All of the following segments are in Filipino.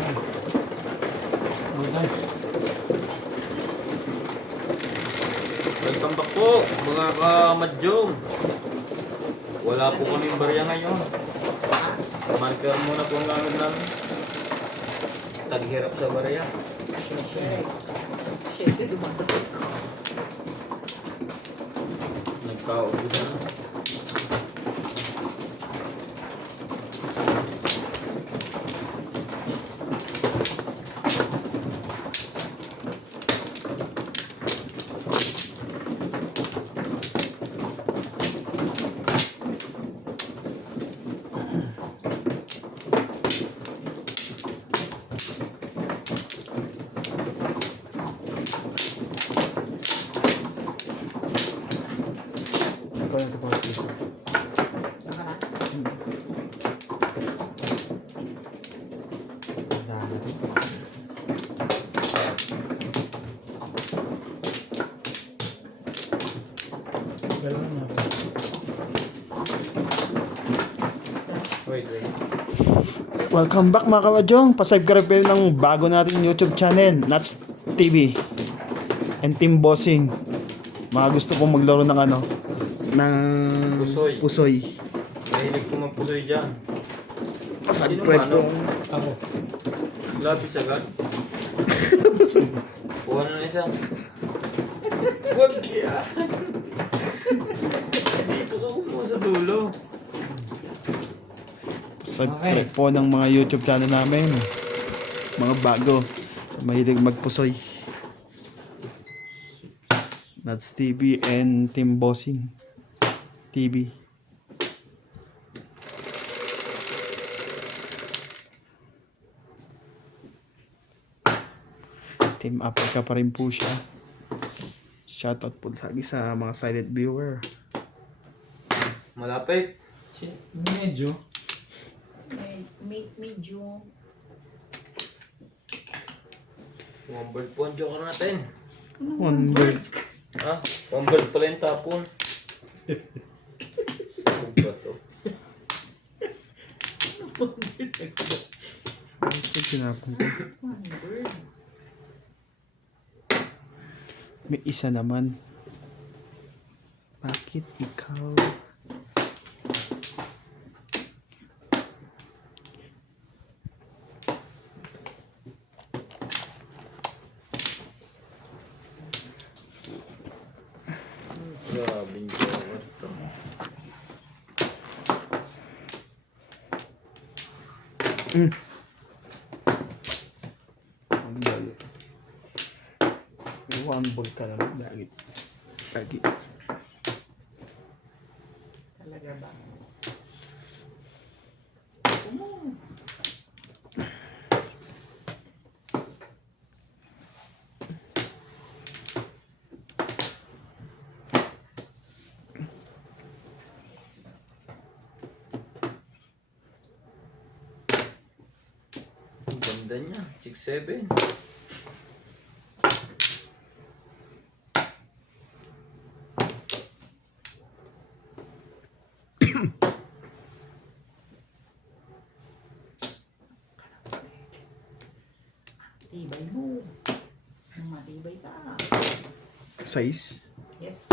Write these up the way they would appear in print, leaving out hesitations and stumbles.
Oh, guys. Welcome back po, mga kamadyong. Wala po kaming barya ngayon. Marker muna po ang gamit namin. Taghirap sa barya. Nagkaubusan na. Wait. Welcome back mga kawadyong. Pasubscribe kayo ng bago nating YouTube channel, Nats TV and Team Bossing. Mga gusto pong maglaro ng ng pusoy. Mahilig ko magpusoy dyan. Pasubscribe Sino po. Ako. Lapis agad. Kuha na isa. Huwag yan. Dito ka kumuha sa dulo. Subscribe po ng mga YouTube channel namin. Mga bago. Sa mahilig magpusoy. Nats TV and Team Bossing TV. Team Africa pa rin po siya. Shoutout po lagi sa mga silent viewer. Malapit. Medyo. Medyo. One bird po ang joker natin. One bird. Ha? One bird pala yung tapon. Ano ba to? Ito sinapon ko. May isa naman. Bakit ikaw? Grabe yung joker to. One ball ka lang. Lagi. Talaga ba? Ang ganda niya. 6'7". Tibay mo. Matibay ka. Size. Yes.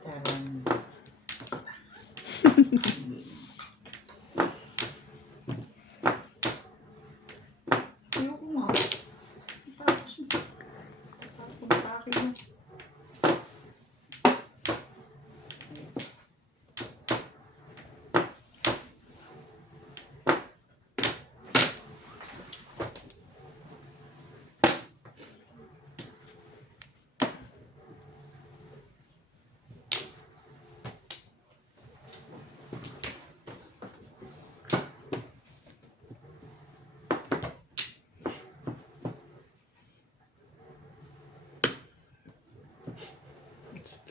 Tarang. Ayoko nga. Tapos sa akin.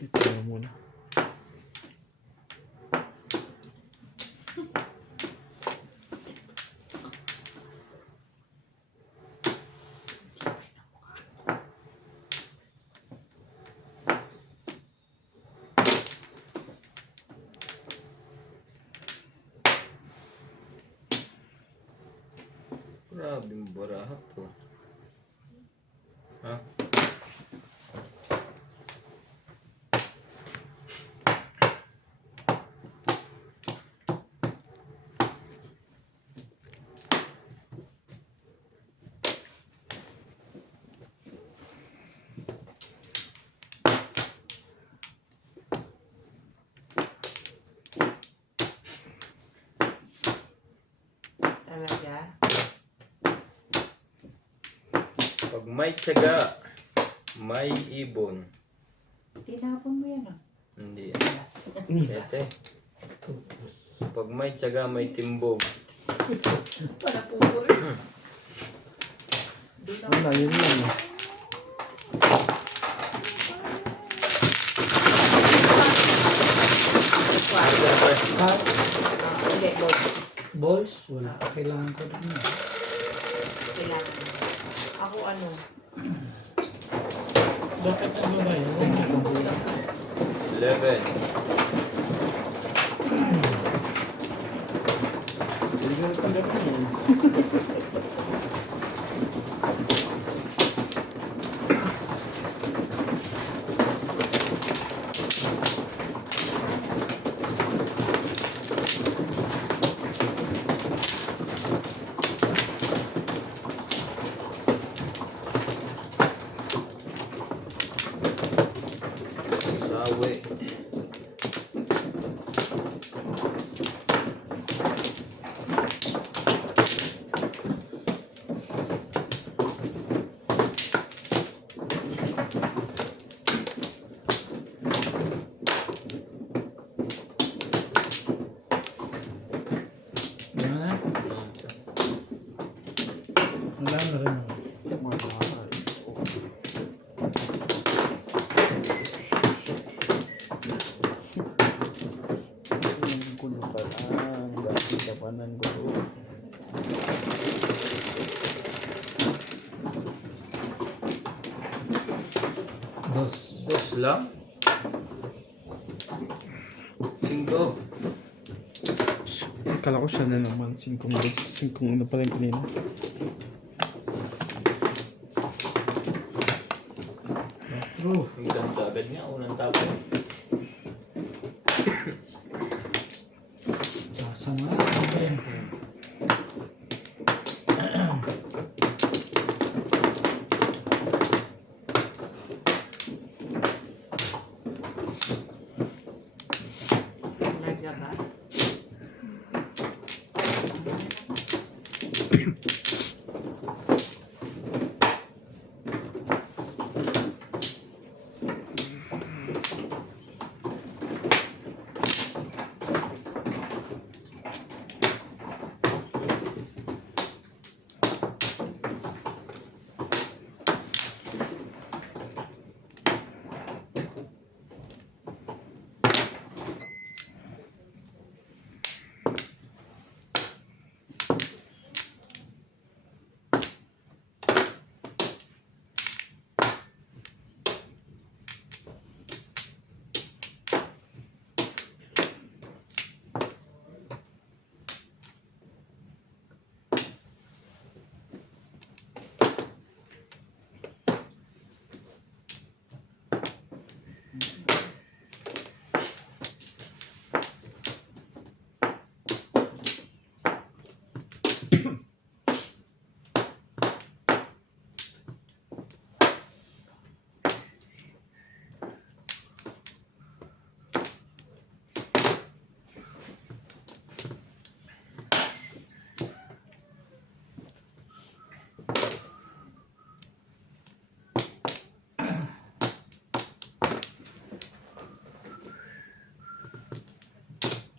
Kita mo muna. Grabing baraha to. Ha? Talaga? Pag may tiyaga, may ibon. Tinapon mo yan, ah. Hindi. Ete. Pag may tiyaga, may timbog. Para puro rin. Doon ako. Wala, yun lang. Ah, hindi, boss. Balls, wala. Kailangan ko rin yun. Kailangan. Ako ano? Bakit ano ba yun? 11. Hindi ko natanggap yun. Sawi. Ano na? Wala na rin. Ang gulo pa lang. Dati ka pa ng gulo. Dos. Dos lang? 5. Kala ko siya na naman. 5 ano pala yung kanina. True. Ang ganda agad nga. Unang tapo. Sasama. Ano yan?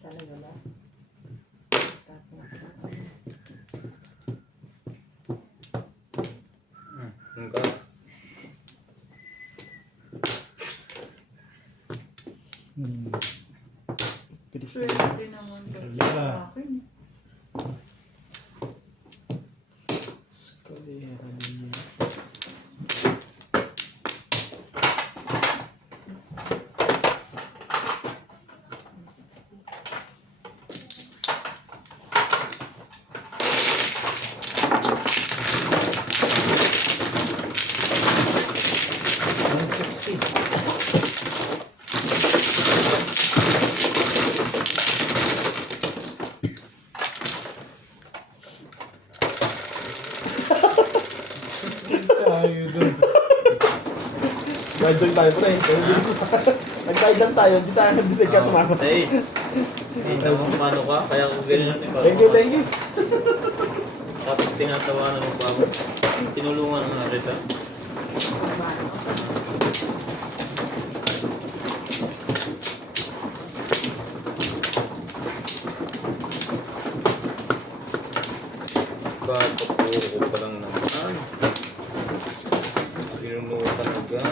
Talaga ba? Talaga ba? Hangga. Bilis na. Pwede naman Talaga. sa akin. Skalera niya. Nag-join tayo, pre. Nag-tide lang tayo, hindi tayo hindi ka tumama. 6. Kita mo paano ka, kaya ako ganyan eh. Thank you, thank you. Tapos tinatawanan mo pa ako. Tinulungan mo na rin ha. Bakit puro ko pa lang naman? Pinunuha talaga.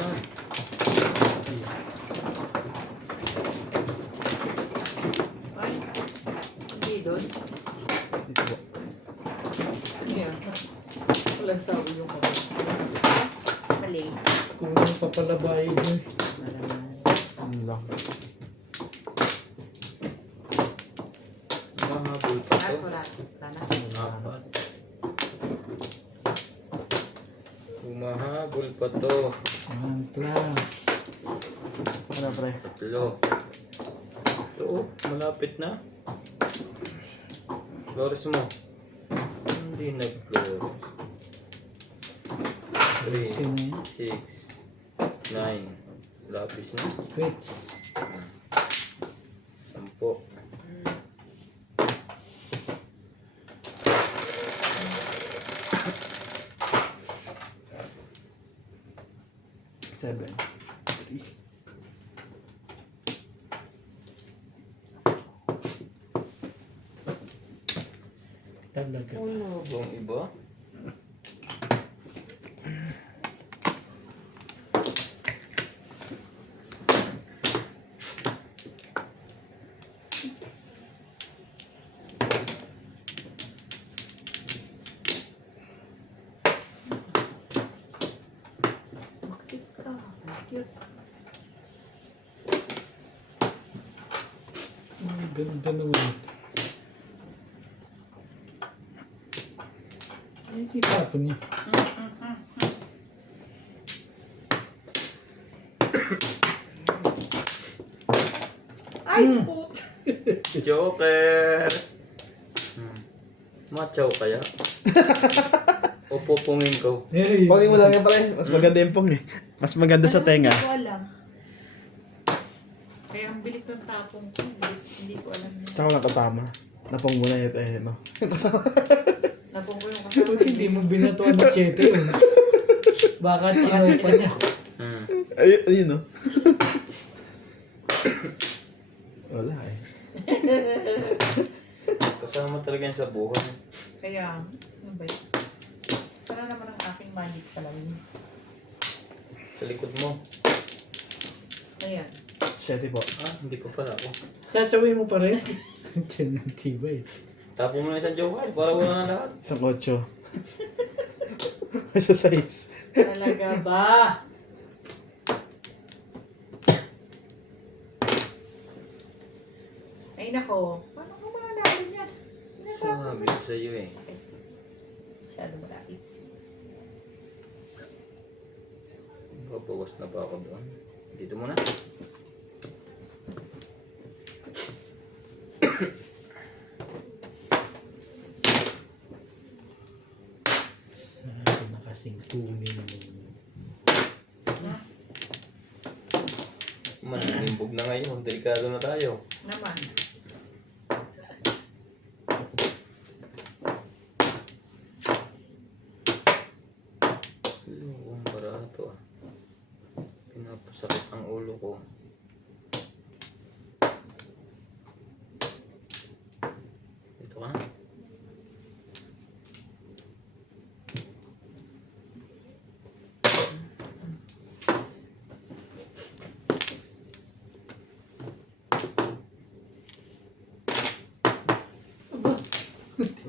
Ay, hindi doon. Yeah. Wala sabi yung kami. Mali. Kulang pa pala bayad mo. Ang lang. Mahabol pa to. That's wala. Lana. Apat. Umahabol pa to. Ang plan. Ano, pre? 3. Ito oh, malapit na. Flores mo. Hindi nag-flores. 3, Sino yun? 6, 9. Lapis na. Quits. 10. Seven. Talaga. Ano bang iba? Bakit ka? Cute. Ang ganda naman. Ay, di pa po niya. Ay, put! Joker! Machaw kaya? O pupungin ko? Hey! Pongin mo lang yan, pre. Mas maganda yung pong eh. Mas maganda sa tenga. Hindi ko alam. Kaya ang bilis ng tapong ko. Hindi ko alam. Tsaka lang kasama. Napong mo na yun eh, no? Napong ko yung kasama. Ba't hindi mo binatuan ng 7 yun? Baka sinopa niya. Ayun, no? Wala eh. Kasama talaga yan sa buhay. Kaya, ano ba yun? Sana naman ang aking magic salamin. Sa likod mo. Ayan. Siyete po. Ah, hindi pa pala ako. Satsawin mo pa rin. Diyan ang tibay. Tapon mo na isang joker para wala na lahat. Isang 8. Isa 6. Talaga ba? Ay nako. Paano ko malalaman yan? Sabi ko sa iyo eh. Masyado malapit. Babawas na ba ako doon? Dito muna. Sabi na kasing tunin mo. Manilimbog na ngayon. Delikado na tayo. Naman. Ang barato ah. Pinapasakit ang ulo ko. Dito ka na.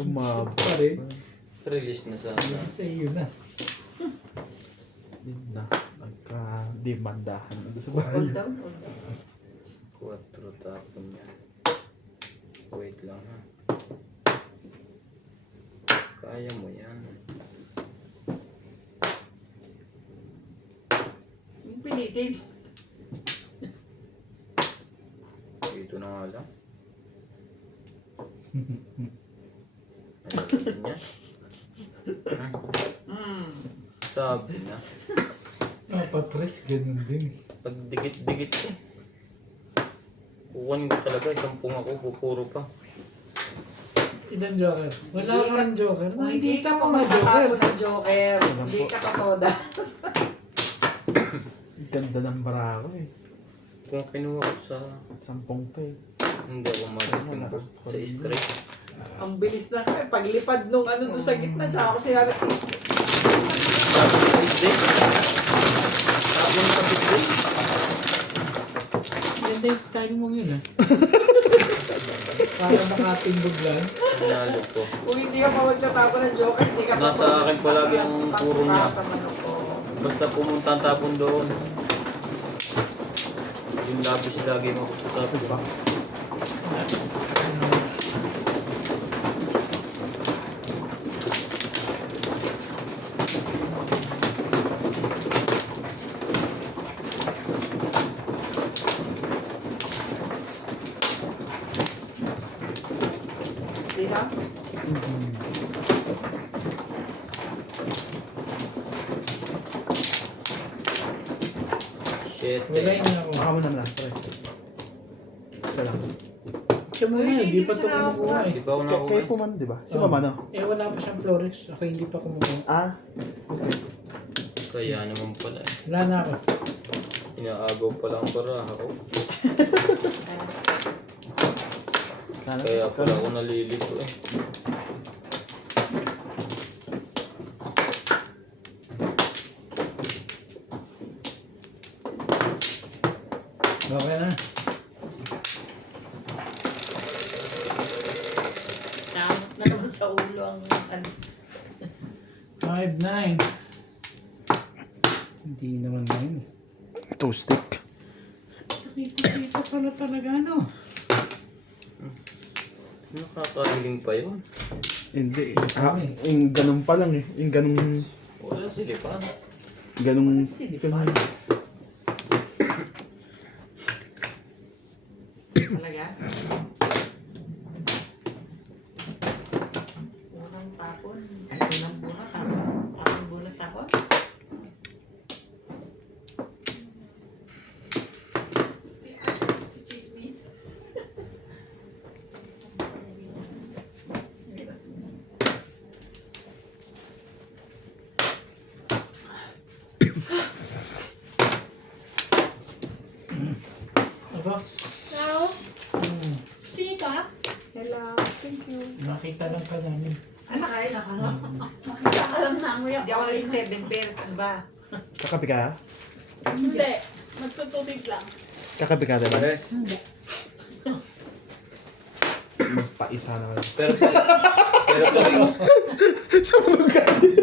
Umab. Pa rin. Release na sana. Sa iyo na. Hindi na. Nagka-demandahan. Ano sa Hold bahay? down, hold down. 4 tapon niya. Wait lang ha. Kaya mo yan. Yung pilitin. Dito na nga lang. Ayun niya. Hmm. Sabi na. Patres, ganun din. Pag dikit-dikit eh. Kukunin ko talaga, 10 ako, pupuro pa. Ilan joker? Wala Hindi kang joker. Kung hindi ka pa mga magtatapon ng joker, hindi ka katodas. Ganda ng barako eh. Kung kinuha ko sa... 10 pa eh. Hindi ako mag-timbo sa straight. Ang bilis na kami. Paglipad nung ano doon sa gitna, tsaka ako sinabi, Tapon sa bisdate. Tapon sa bisdate. Ganda yung style mo yun ah. Para makatimbog lang. Pinalo ko. kung hindi ka pa magtatapon ng joker, hindi ka Nasa akin palagi ang puro niya. Sa manok ko. Basta pumunta ang tapon doon. Yung labis lagi makaputapon. Di ba? Shit Wala eh. yun ako. Baka mo naman pre. Isa lang. Siya mo Uy, na, hindi hindi pa ko ito siya kumukuha eh. Di ba ako Kayo nakuha? po man, di ba? Si Oh. Mama no? Eh wala pa siyang Flores. Ako hindi pa kumukuha. Ah, okay. Kaya naman pala eh. Wala na ako. Inaagaw pala ang baraha ko. Sana. Kaya pala ako nalilito eh. Okay na. Namot na naman sa ulo ang ano. 5-9. Hindi naman na yun. 2 stick. Nakikita pala talaga ano. Nakakahiling pa yun. Hindi. Ah, yung ganun pa lang eh. Yung ganun... Wala silipan. Ganun... Silipan. Talaga? Unang tapon. Unang bunot tapon. Tapon bunot tapon. Si Chismis. Aba, Hello? Sino ka? Hello, thank you. nakita lang ka namin. Ay, naka na. Makita ka lang namin Hindi ako nag 7 pairs. Ano ba? Kakapi ka? Hindi. Magtutubig lang. Kakapi ka, diba? Yes. Magpaisa naman. Pero Sa mga kanin.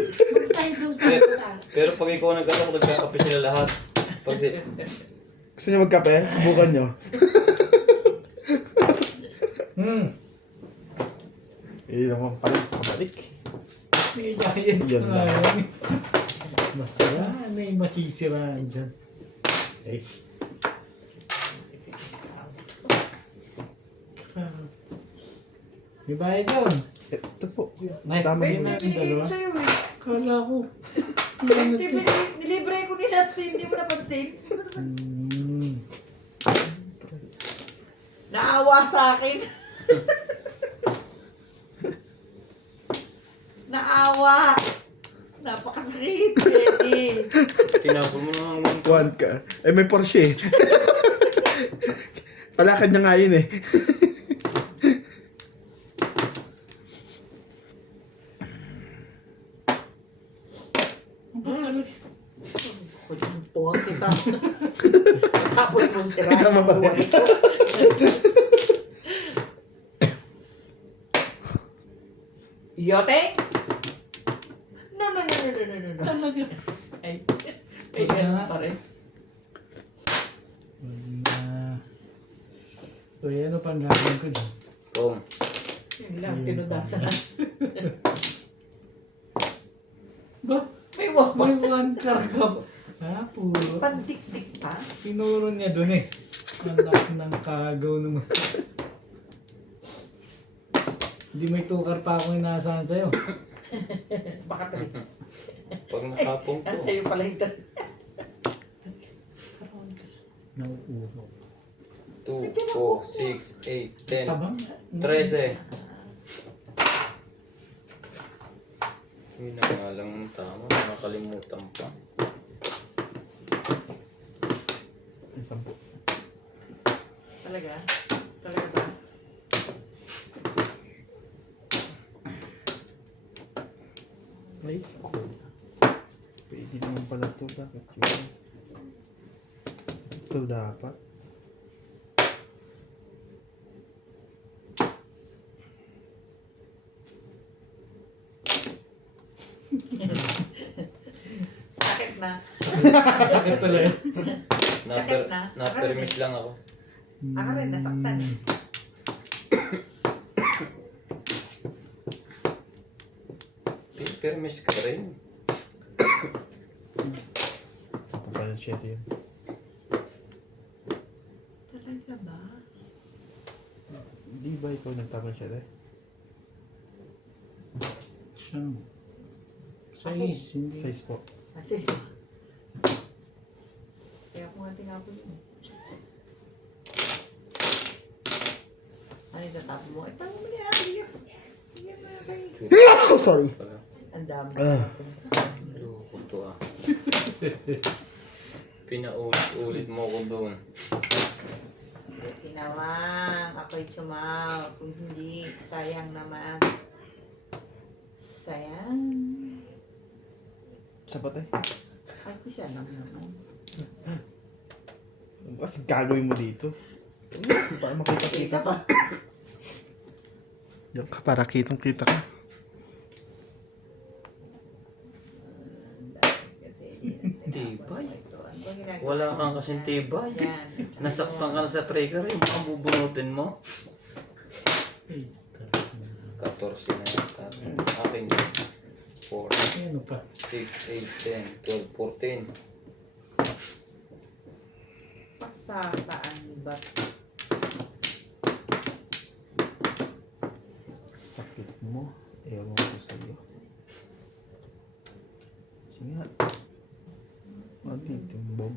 Tayo doon sa hospital. pero pag ikaw nag-alok, nagkakape sila lahat. Pag si... Gusto niyo magkape? Subukan niyo. Eh, naman pala. Kabalik. Yan Yan lang. Masaya. Ano yung masisiraan dyan? Eh. May bayad yun. Ito po. Nay, Tama may yun. na yung Binigay dalawa. ko sa'yo eh. Kala ko. Nilibre ko ni Natsi, hindi mo napansin. Naawa sa akin. Naawa. Napakasakit, Betty. Tinapon mo na ang One ka. Eh, may Porsche. Palakad niya nga yun eh. Puwang kita. Tapos mo sira. Tama ba? Yote? No. Talaga. Ay, ganun pa rin. So, ano pang gagawin ko dyan? Pong. Yun lang, tinudasan. Ba? May wak May one karga ba? Ha? Puro. Pandikdik pa. Pinuro niya dun eh. Anak ng kagaw naman. Hindi may tukar pa akong inaasahan sa'yo. Baka tayo. Pag nakapong ko. Sa'yo pala ito. Nauuro. 2, 4, 6, 8, 10, Tabang. 13. Yun na nga lang ang tama. Nakalimutan pa. Ay, 10. Talaga? Talaga ba? Ay, pwede naman pala ito. Bakit yun? Ito dapat. Sakit na. Sakit talaga. Sakit na. Na-permis lang ako. Ako rin, nasaktan. Permis ka rin. Ito pala siya yun. Talaga ba? Di ba ikaw nagtapon siya eh? Siyang. Size. Hindi. Size po. Kasi, kaya ako nga tinapon yun eh. Ano yung tatapon mo? Eh, paano mo niya? Bigyan mo na kayo. Sorry. Ang dami. Loko to ah. Pinaulit-ulit mo ko doon. Tinawang, ako'y chumaw. Kung hindi, sayang naman. Sayang. Sapat eh. Ay, ko siya lang naman. Kasi gagawin mo dito. Para makita-kita ka. Yan ka, para kitang-kita ka. Kasi, Tibay. ano ba ginagawa? Wala kang kasing tibay. Yan. Nasaktan ka na sa trigger, yung mga bubunutin mo. 14 na yata. Akin. 4, Ano pa? 6, 8, 10, 12, 14. Pasasaan ba? Sakit mo. Ewan ko sa'yo. Sige nga. Matitimbog.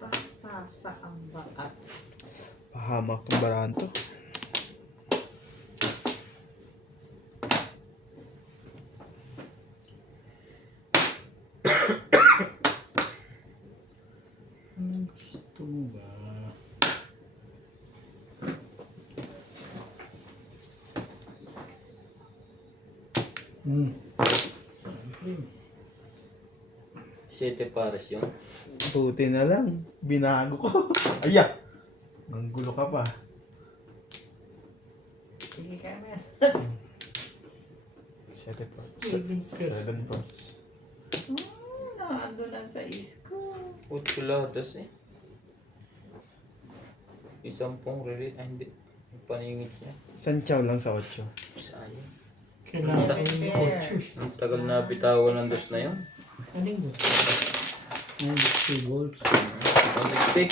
Pasasaan ba? At Pahamak tong barahan to. Anong gusto mo ba? Siyempre. 7 pares yun. Buti na lang. Binago ko. Aya! Nanggulo ka pa. sige ka na. 7 props. Seven 7 props. Naando lang sa isko. Utuladas eh. Isang pong relate. Ay hindi. Paningit niya. Isang chow lang sa 8. Sayang. Kailangan Seven ko yung pairs. otus. Ang tagal na bitawan ng dos na yun. Ano yung otus? 2 volts. Pag-pick.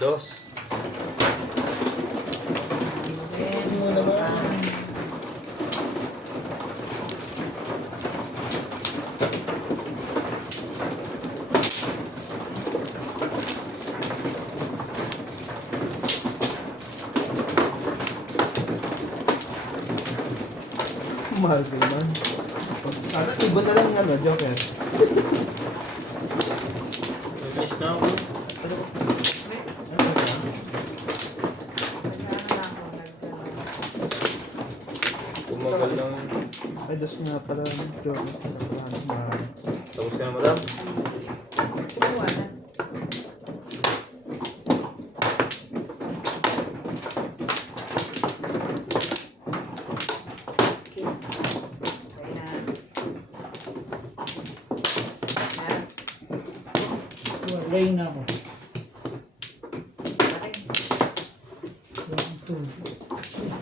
Dos. Mahal ko naman. Sana iba na lang ano, Joker. Release na ako. Tumagal lang. Ay, dos nga pala, Joker. Mahal. Tapos ka na madam? Walay na ako. 1, 2.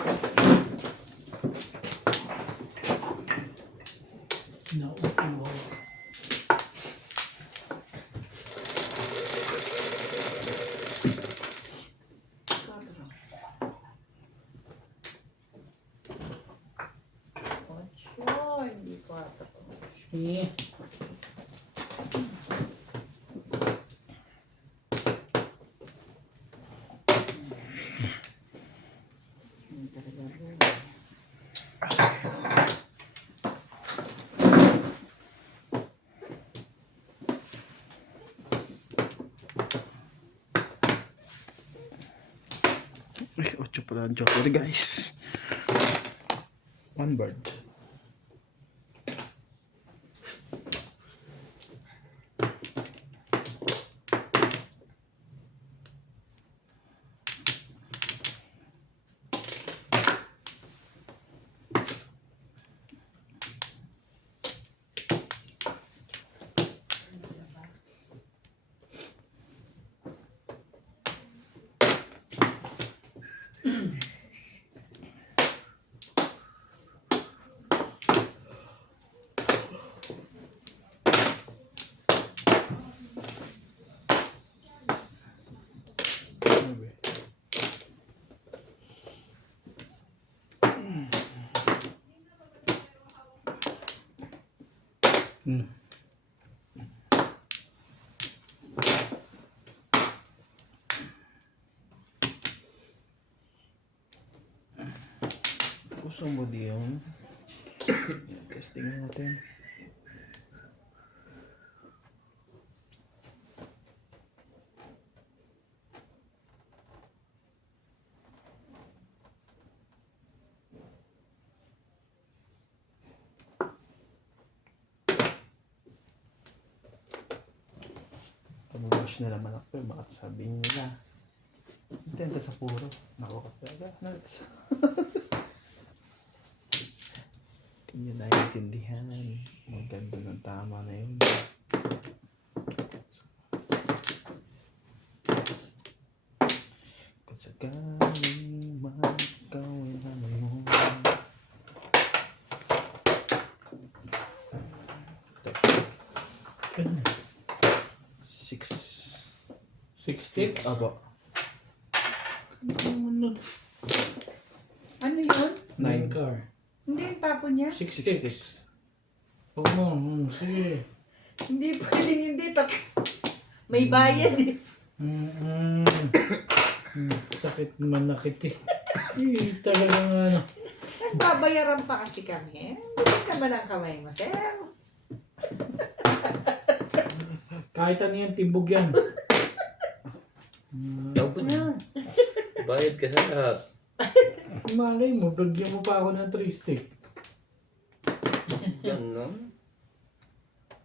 Nauuhaw. Sige. Ay, 8 pala ang joker guys. One bird. Gusto mo di yun? Testing natin. Pag-wash na naman ako, bakit sabi nila? Intenta sa puro. Naku, kapag nuts. Hindi nyo naiintindihan. Maganda ng tama na yun. Kung sakaling magkawin na mo. Six. 6 sticks? Abo. Ano yun? 9 car. Hindi yung tapon niya? 6 Six sticks. sticks. Oo mo, sige. Hindi pwedeng hindi. May bayad eh. Sakit manakit eh. Talagang ano. Nagbabayaran pa kasi kami. Bilis naman ang kamay mo, sir. Kahit ano yan, timbog yan. Dapat na. Bayad ka sa lahat. Malay mo, bagyan mo pa ako ng 3 stick. Ganon.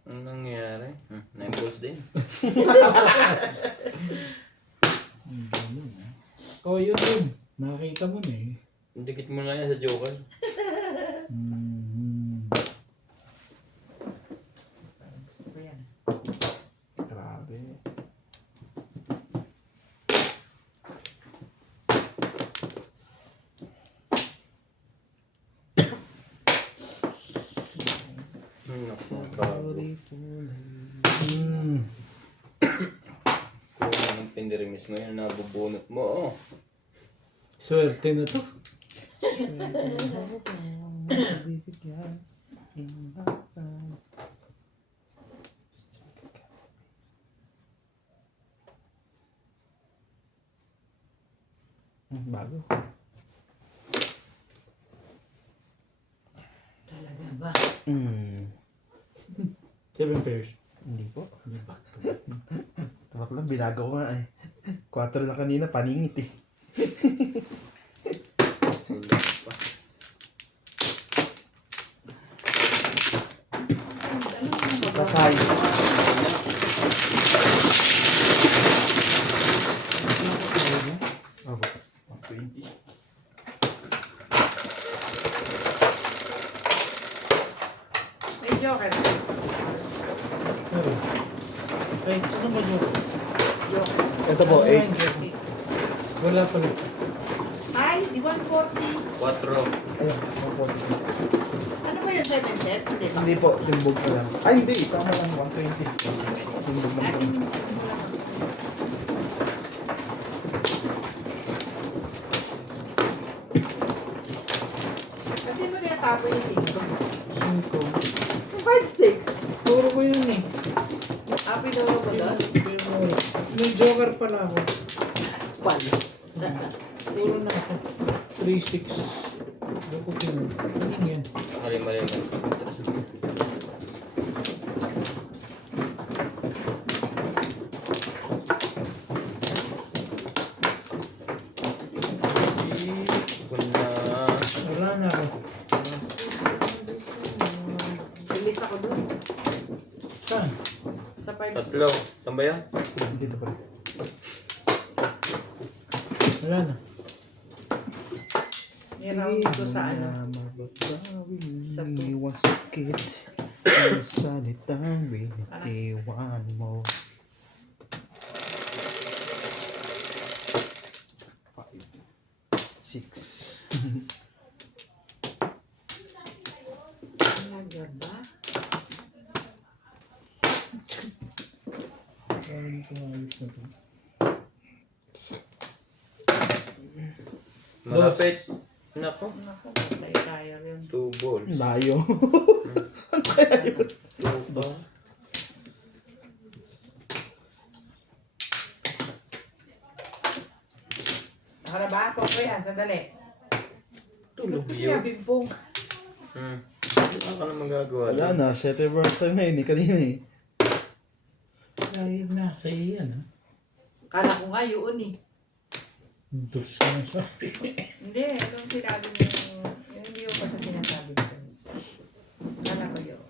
Ang nangyari? Na-impulse din. Oh, yun yun. Nakakita mo na eh. Dikit mo na yan sa joker. Gusto ko yan. Grabe. Naku, bago. Kung anong pinirimis mo yan, nabubunot mo. Oh. Swerte na to. Bago. Talaga ba? 7 pairs. Hindi po. Tabak lang, binago ko nga eh. 4 na kanina, paningit eh. Wala pa. Kasay. Abo. 120. May joker. Ay, ano ba yun? Joker. Ito po, Ano 8. yan, Joe? Wala pala. Ay, di 140. 4. Ayan, 140. Ano ba yun, 7 sets? Hindi ba? Hindi po, timbog na lang. Ay, hindi. Tama lang, 120. Timbog na Atin, lang. atin mo tinatapo yung 5. 5. 5, 6. pala ako. Palo. Puro na ako. 3-6. Ako ko yun. Ano yan? Mali. Wala. Wala na ako. Release ako doon. Saan? Sa 5. Tatlo. Saan ba yan? Dito pala. Wala na. May round dito sa ano. Sa Iwan sakit. Ang salitang binitiwan mo. 6. Talaga ba? Parang pumayos na to. Malapit. Nako. Naku, tayo yun. 2 balls. Layo. 2 ba? Ako na ba? Poko yan, sandali. Tulog Ba't ko yun. sinabi pong? Wala ka na magagawa. Wala na, 7 verse time na yun eh, kanina eh. Dahil nasa iyo yan, ha? Kala ko nga yun eh. Dos ka na sabi. Hindi, anong sinabi mo? Yung hindi mo pa siya sinasabi ko. Kala ko yun.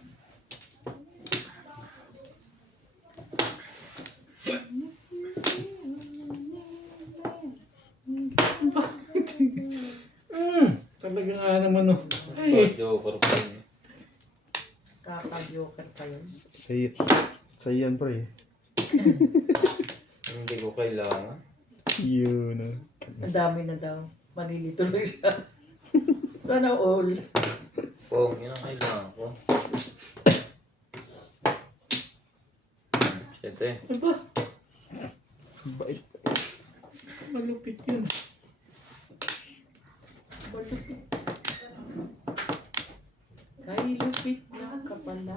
Talaga nga naman, oh. Ay! Joker pa yun. Kakag-joker pa yun. Sa'yo yan pre. Hindi ko kailangan. Yun. Ang dami na daw. Malilito lang siya. Sana all. Pong, yun ang kailangan ko. 7. Aba, Bait. malupit yun. Malupit. Kay lupit na kapala.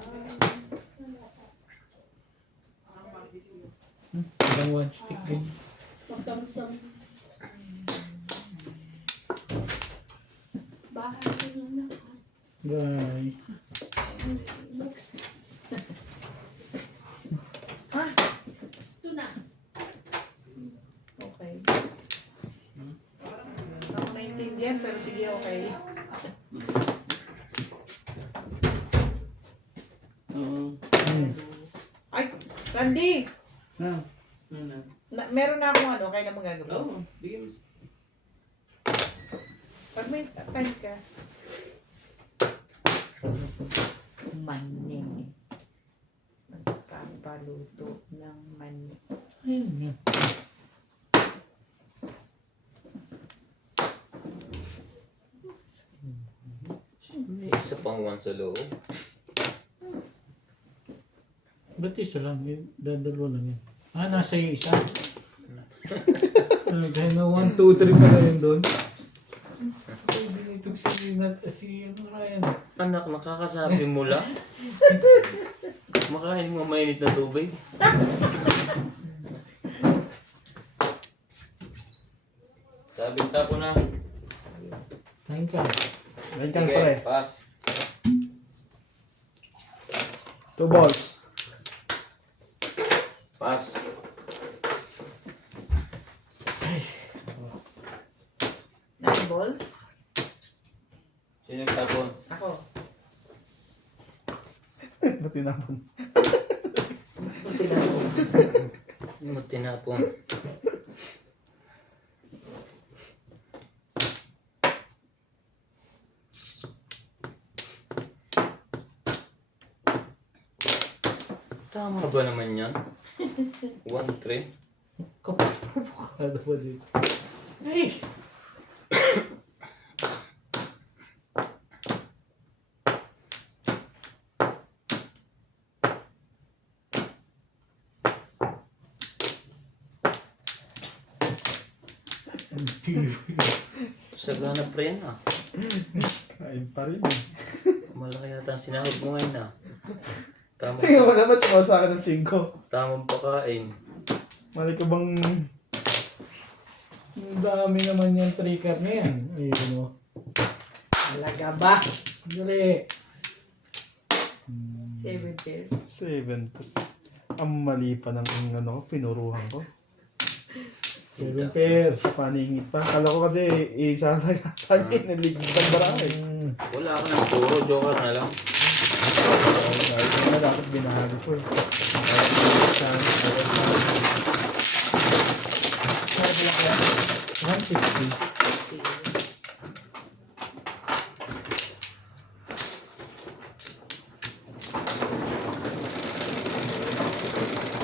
Parang one stick din. Magdamdam. Bahay ko na. Bye. Ah, Ito na. okay. Ako naintindihan pero sige okay. Ay, Randy! Meron na akong ano, kailan mo gagawin? Oo, sige mas. Pag may time ka. Mani. Magpapaluto ng mani. Ayun nga. May isa pang 1 sa loob. Ba't isa lang? Dadalawa lang yun. Ah, nasa yung isa. Kaya na 1, 2, 3 pala yun doon. Ay, binitog si ano Ryan. Anak, nakakasabi mo lang. Makain mo mainit na tubig. Sabing tapo na. Kain ka. Ganyan ka Sige, pre. pass. 2 balls. Pass. Nine balls? Sino nagtapon? Ako. Ba't tinapon? Buti na ako. Ano mo tinapon? Tama ba naman yan? 1-3? Kapapukado pa dito. Ay! Sagana pa yan ah. Kain pa rin. Malaki yata ang sinahod mo ngayon ah. Tama, Tingnan mo naman tsaka sa akin ng 5. tamang pakain. Mali ka bang... Ang dami naman yung trigger na yan. Ayun o. Talaga ba? Dali. 7 pairs. 7. Ang mali pa ng ano, pinuruhan ko. 7 pairs. Paningit pa. Kala ko kasi isa sa akin, naligid ang barangay. Wala ka ng puro, joker na lang. Dahil ko na dapat binago ko eh. Ano ba yan? 160.